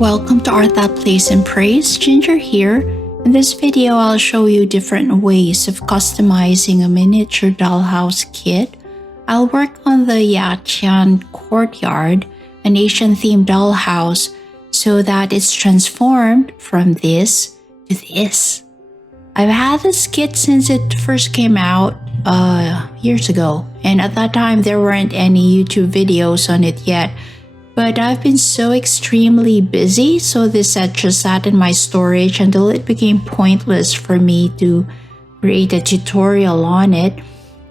Welcome to Art That Plays and Prays. Ginger here. In this video, I'll show you different ways of customizing a miniature dollhouse kit. I'll work on the Yaquan Courtyard, an Asian-themed dollhouse, so that it's transformed from this to this. I've had this kit since it first came out years ago, and at that time there weren't any YouTube videos on it yet. But I've been so extremely busy, so this set just sat in my storage until it became pointless for me to create a tutorial on it.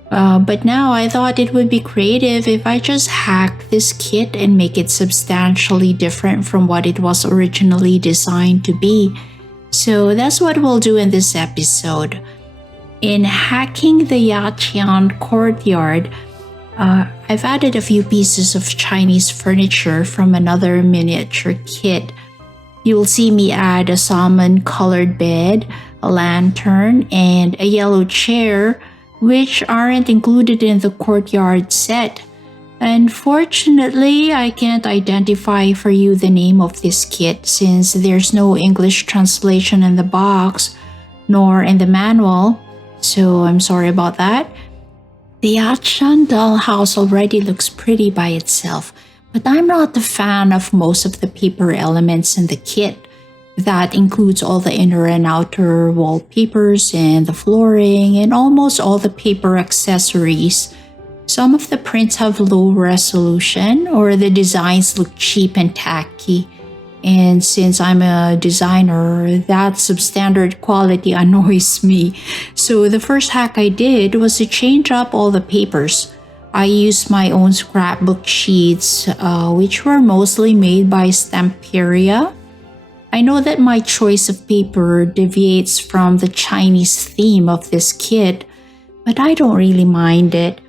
But now I thought it would be creative if I just hack this kit and make it substantially different from what it was originally designed to be. So that's what we'll do in this episode. In hacking the Yaquan Courtyard, I've added a few pieces of Chinese furniture from another miniature kit. You'll see me add a salmon-colored bed, a lantern, and a yellow chair, which aren't included in the courtyard set. Unfortunately, I can't identify for you the name of this kit since there's no English translation in the box, nor in the manual, so I'm sorry about that. The Yaquan dollhouse already looks pretty by itself, but I'm not a fan of most of the paper elements in the kit. That includes all the inner and outer wallpapers and the flooring and almost all the paper accessories. Some of the prints have low resolution or the designs look cheap and tacky. And since I'm a designer, that substandard quality annoys me. So the first hack I did was to change up all the papers. I used my own scrapbook sheets, which were mostly made by Stamperia. I know that my choice of paper deviates from the Chinese theme of this kit, but I don't really mind it.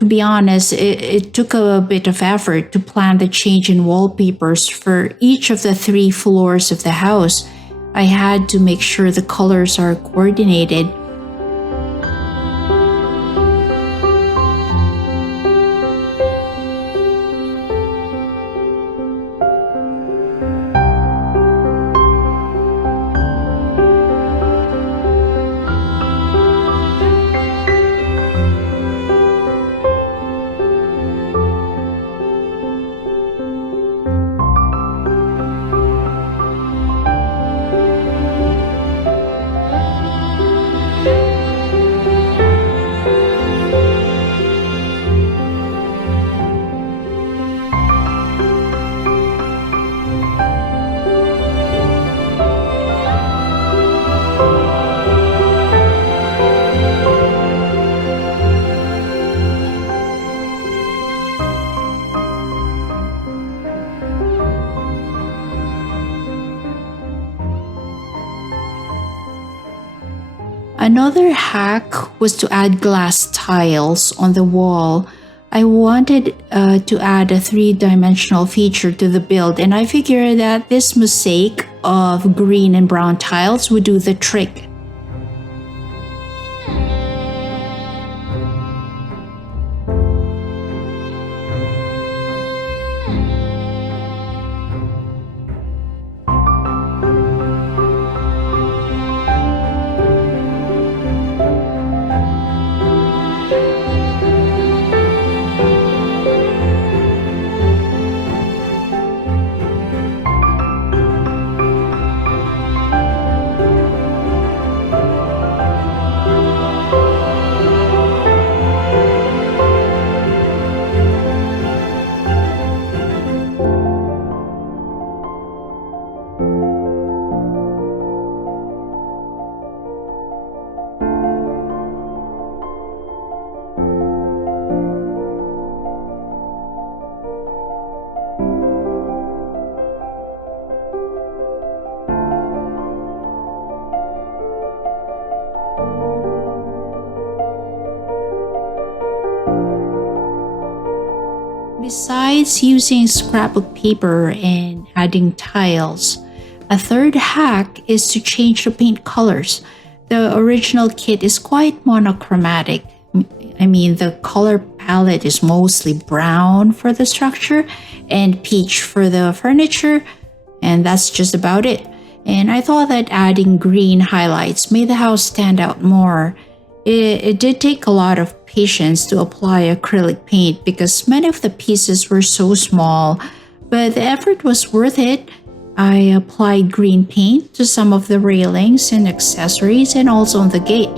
To be honest, it took a bit of effort to plan the change in wallpapers for each of the 3 floors of the house. I had to make sure the colors are coordinated. Another hack was to add glass tiles on the wall. I wanted to add a 3-dimensional feature to the build, and I figured that this mosaic of green and brown tiles would do the trick. Besides using scrapbook paper and adding tiles, a third hack is to change the paint colors. The original kit is quite monochromatic. I mean, the color palette is mostly brown for the structure and peach for the furniture, And that's just about it. And I thought that adding green highlights made the house stand out more. It did take a lot of patience to apply acrylic paint because many of the pieces were so small, but the effort was worth it. I applied green paint to some of the railings and accessories and also on the gate.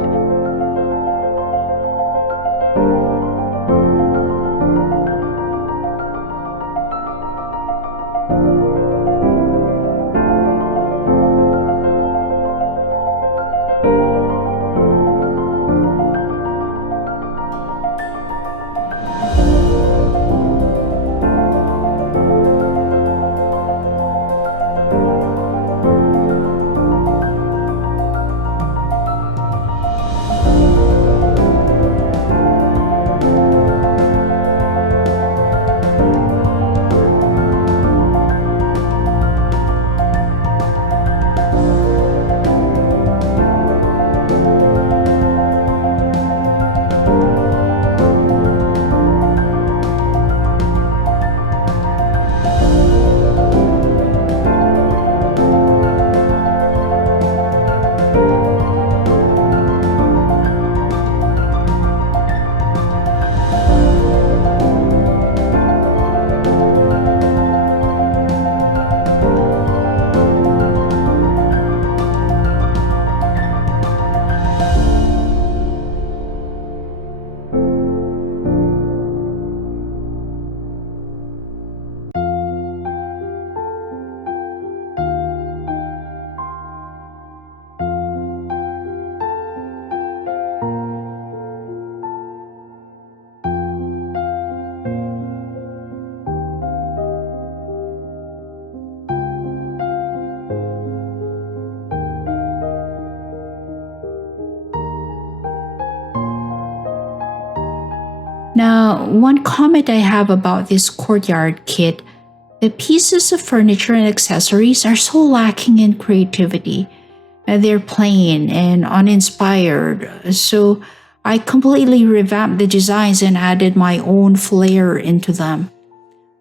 Now, one comment I have about this courtyard kit, the pieces of furniture and accessories are so lacking in creativity. They're plain and uninspired, so I completely revamped the designs and added my own flair into them.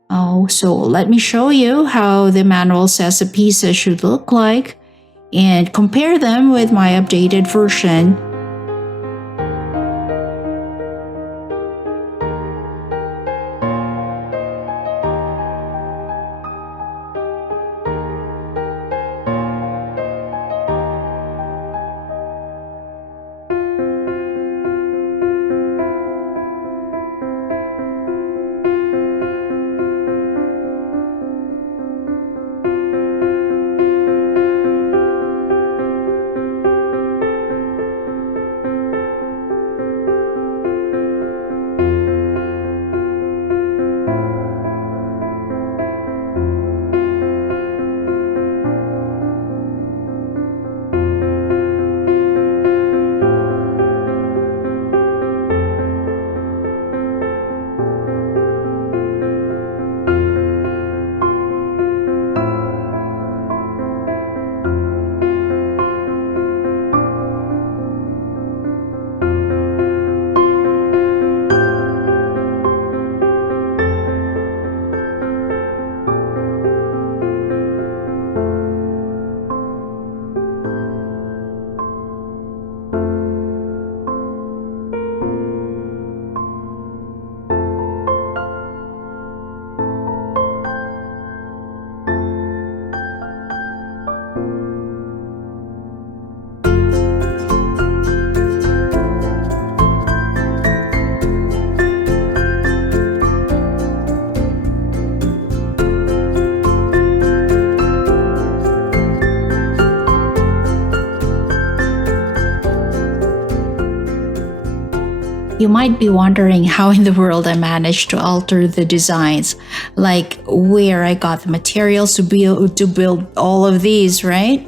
Oh, so let me show you how the manual says the pieces should look like and compare them with my updated version. You might be wondering how in the world I managed to alter the designs, like where I got the materials to build all of these, right?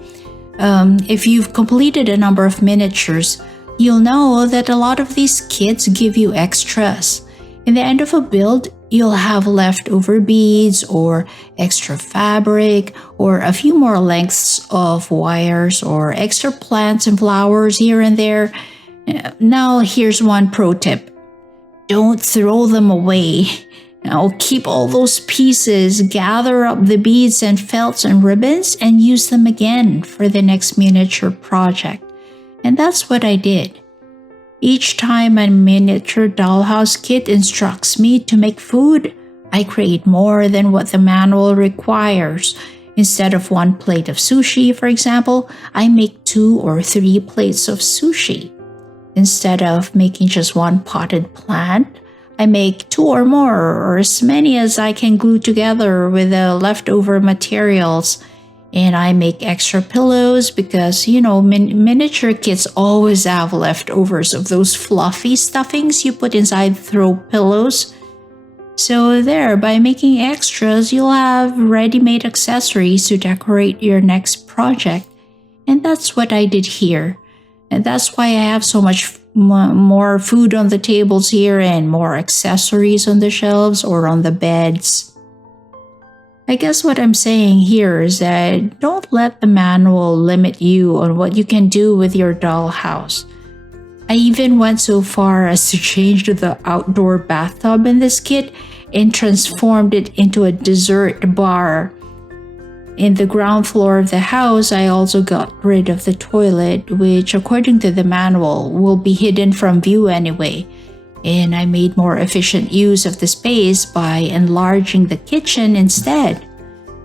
If you've completed a number of miniatures, you'll know that a lot of these kits give you extras. In the end of a build, you'll have leftover beads or extra fabric or a few more lengths of wires or extra plants and flowers here and there. Now, here's one pro tip. Don't throw them away. I'll keep all those pieces, gather up the beads and felts and ribbons, and use them again for the next miniature project. And that's what I did. Each time a miniature dollhouse kit instructs me to make food, I create more than what the manual requires. Instead of 1 plate of sushi, for example, I make 2 or 3 plates of sushi. Instead of making just 1 potted plant, I make 2 or more, or as many as I can glue together with the leftover materials. And I make extra pillows because, miniature kits always have leftovers of those fluffy stuffings you put inside throw pillows. So there, by making extras, you'll have ready-made accessories to decorate your next project. And that's what I did here. And that's why I have so much more food on the tables here and more accessories on the shelves or on the beds. I guess what I'm saying here is that don't let the manual limit you on what you can do with your dollhouse. I even went so far as to change the outdoor bathtub in this kit and transformed it into a dessert bar. In the ground floor of the house, I also got rid of the toilet, which according to the manual will be hidden from view anyway. And I made more efficient use of the space by enlarging the kitchen instead.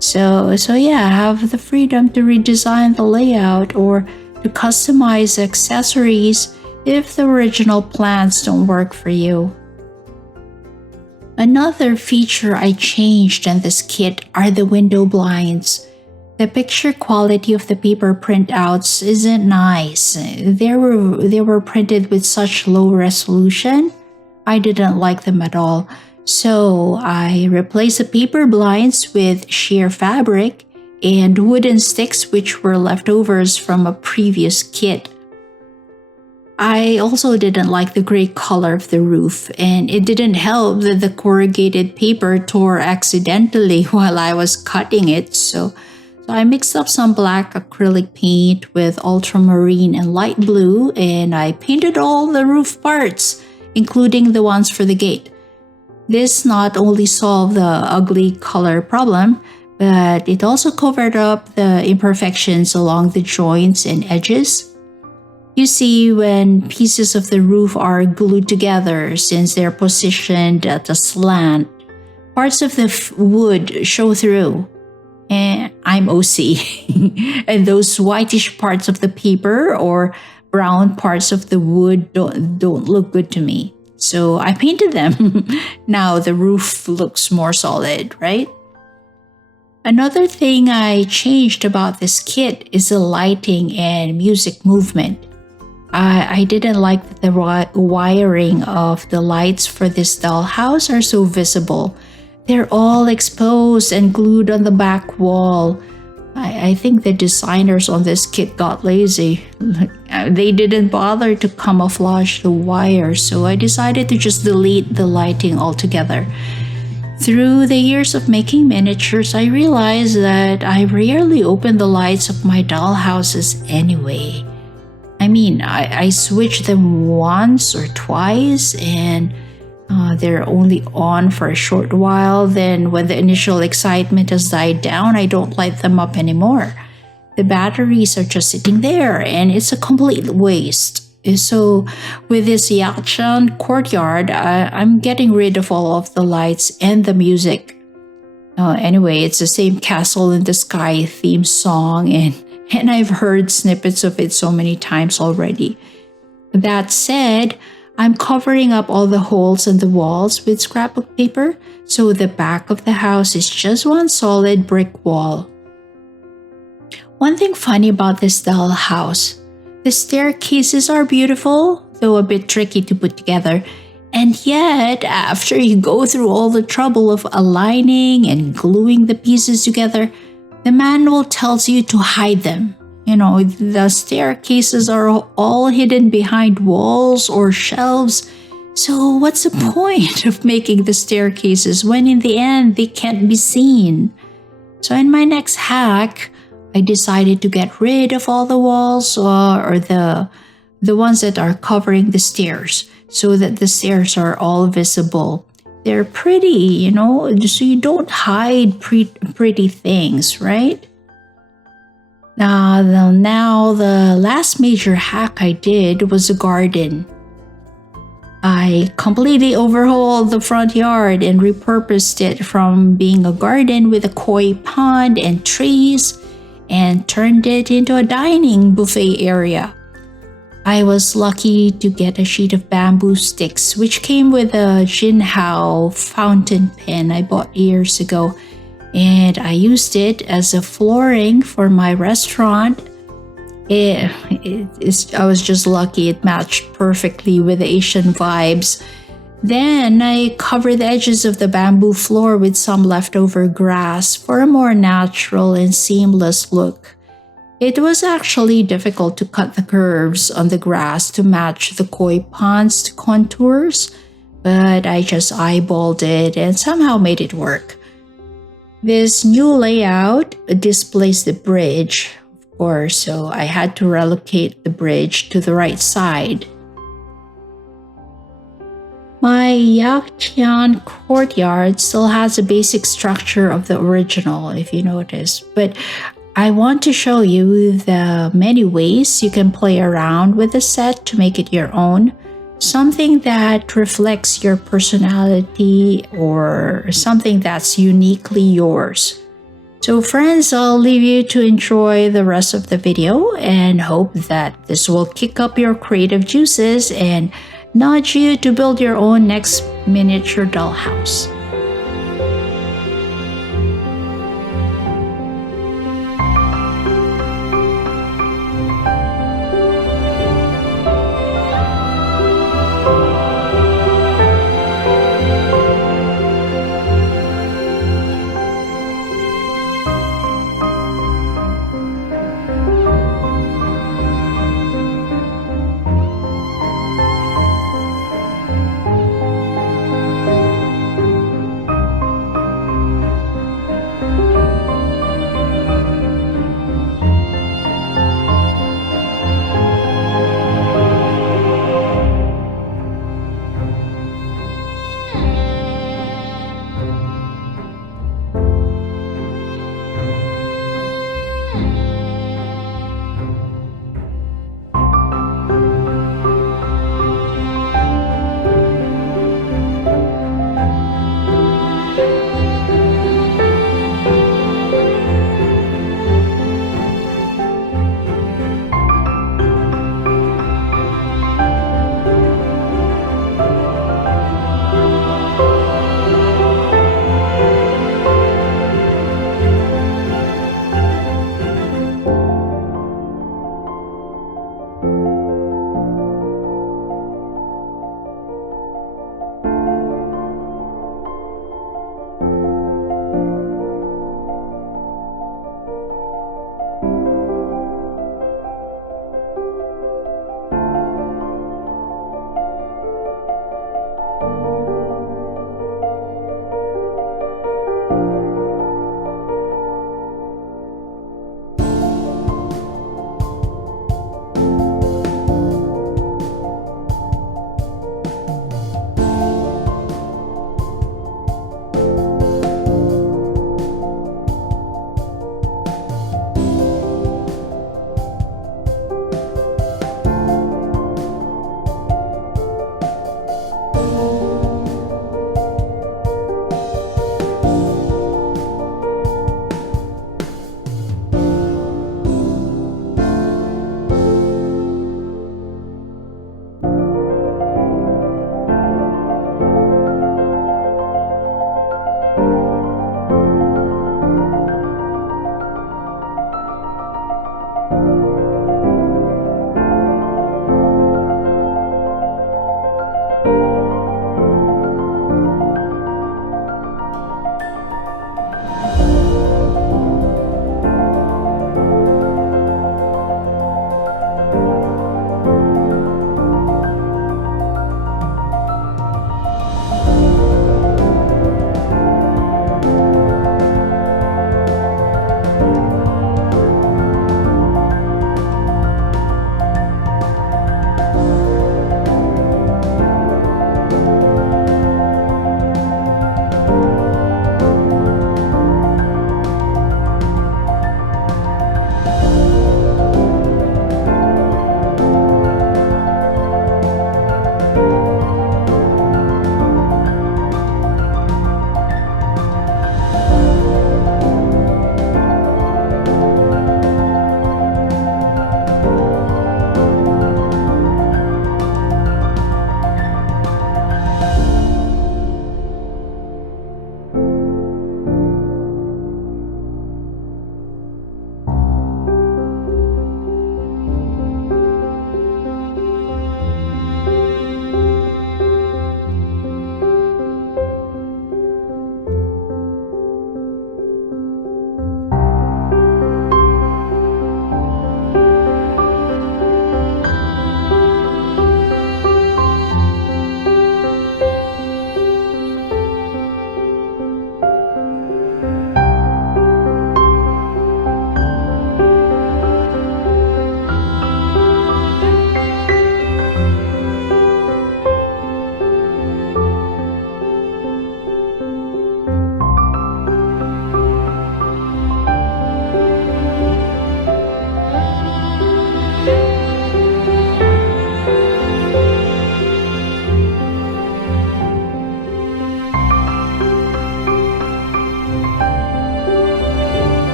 So yeah, I have the freedom to redesign the layout or to customize accessories if the original plans don't work for you. Another feature I changed in this kit are the window blinds. The picture quality of the paper printouts isn't nice. They were printed with such low resolution. I didn't like them at all. So I replaced the paper blinds with sheer fabric and wooden sticks which were leftovers from a previous kit. I also didn't like the gray color of the roof, and it didn't help that the corrugated paper tore accidentally while I was cutting it, so I mixed up some black acrylic paint with ultramarine and light blue, and I painted all the roof parts, including the ones for the gate. This not only solved the ugly color problem, but it also covered up the imperfections along the joints and edges. You see, when pieces of the roof are glued together, since they're positioned at a slant, parts of the wood show through. And I'm OC. And those whitish parts of the paper or brown parts of the wood don't look good to me. So I painted them. Now the roof looks more solid, right? Another thing I changed about this kit is the lighting and music movement. I didn't like that the wiring of the lights for this dollhouse are so visible. They're all exposed and glued on the back wall. I think the designers on this kit got lazy. They didn't bother to camouflage the wires, so I decided to just delete the lighting altogether. Through the years of making miniatures, I realized that I rarely open the lights of my dollhouses anyway. I mean, I switch them once or twice and they're only on for a short while. Then when the initial excitement has died down, I don't light them up anymore. The batteries are just sitting there and it's a complete waste. So with this Yaquan Courtyard, I'm getting rid of all of the lights and the music. Anyway, it's the same Castle in the Sky theme song and I've heard snippets of it so many times already. That said, I'm covering up all the holes in the walls with scrapbook paper, so the back of the house is just one solid brick wall. One thing funny about this dollhouse, the staircases are beautiful, though a bit tricky to put together. And yet, after you go through all the trouble of aligning and gluing the pieces together, the manual tells you to hide them. The staircases are all hidden behind walls or shelves. So what's the point of making the staircases when in the end they can't be seen? So in my next hack, I decided to get rid of all the walls or the ones that are covering the stairs so that the stairs are all visible. They're pretty, so you don't hide pretty things, right? Now, the last major hack I did was a garden. I completely overhauled the front yard and repurposed it from being a garden with a koi pond and trees and turned it into a dining buffet area. I was lucky to get a sheet of bamboo sticks, which came with a Jinhao fountain pen I bought years ago, and I used it as a flooring for my restaurant. I was just lucky it matched perfectly with the Asian vibes. Then I covered the edges of the bamboo floor with some leftover grass for a more natural and seamless look. It was actually difficult to cut the curves on the grass to match the koi pond's contours, but I just eyeballed it and somehow made it work. This new layout displays the bridge, of course, so I had to relocate the bridge to the right side. My Yaquan Courtyard still has a basic structure of the original, if you notice, but I want to show you the many ways you can play around with the set to make it your own, something that reflects your personality or something that's uniquely yours. So friends, I'll leave you to enjoy the rest of the video and hope that this will kick up your creative juices and nudge you to build your own next miniature dollhouse.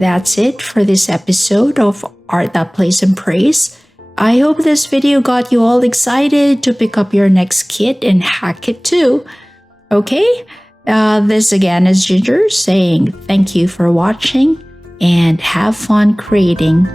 That's it for this episode of Art That Plays and Prays. I hope this video got you all excited to pick up your next kit and hack it too. Okay, this again is Ginger saying thank you for watching and have fun creating.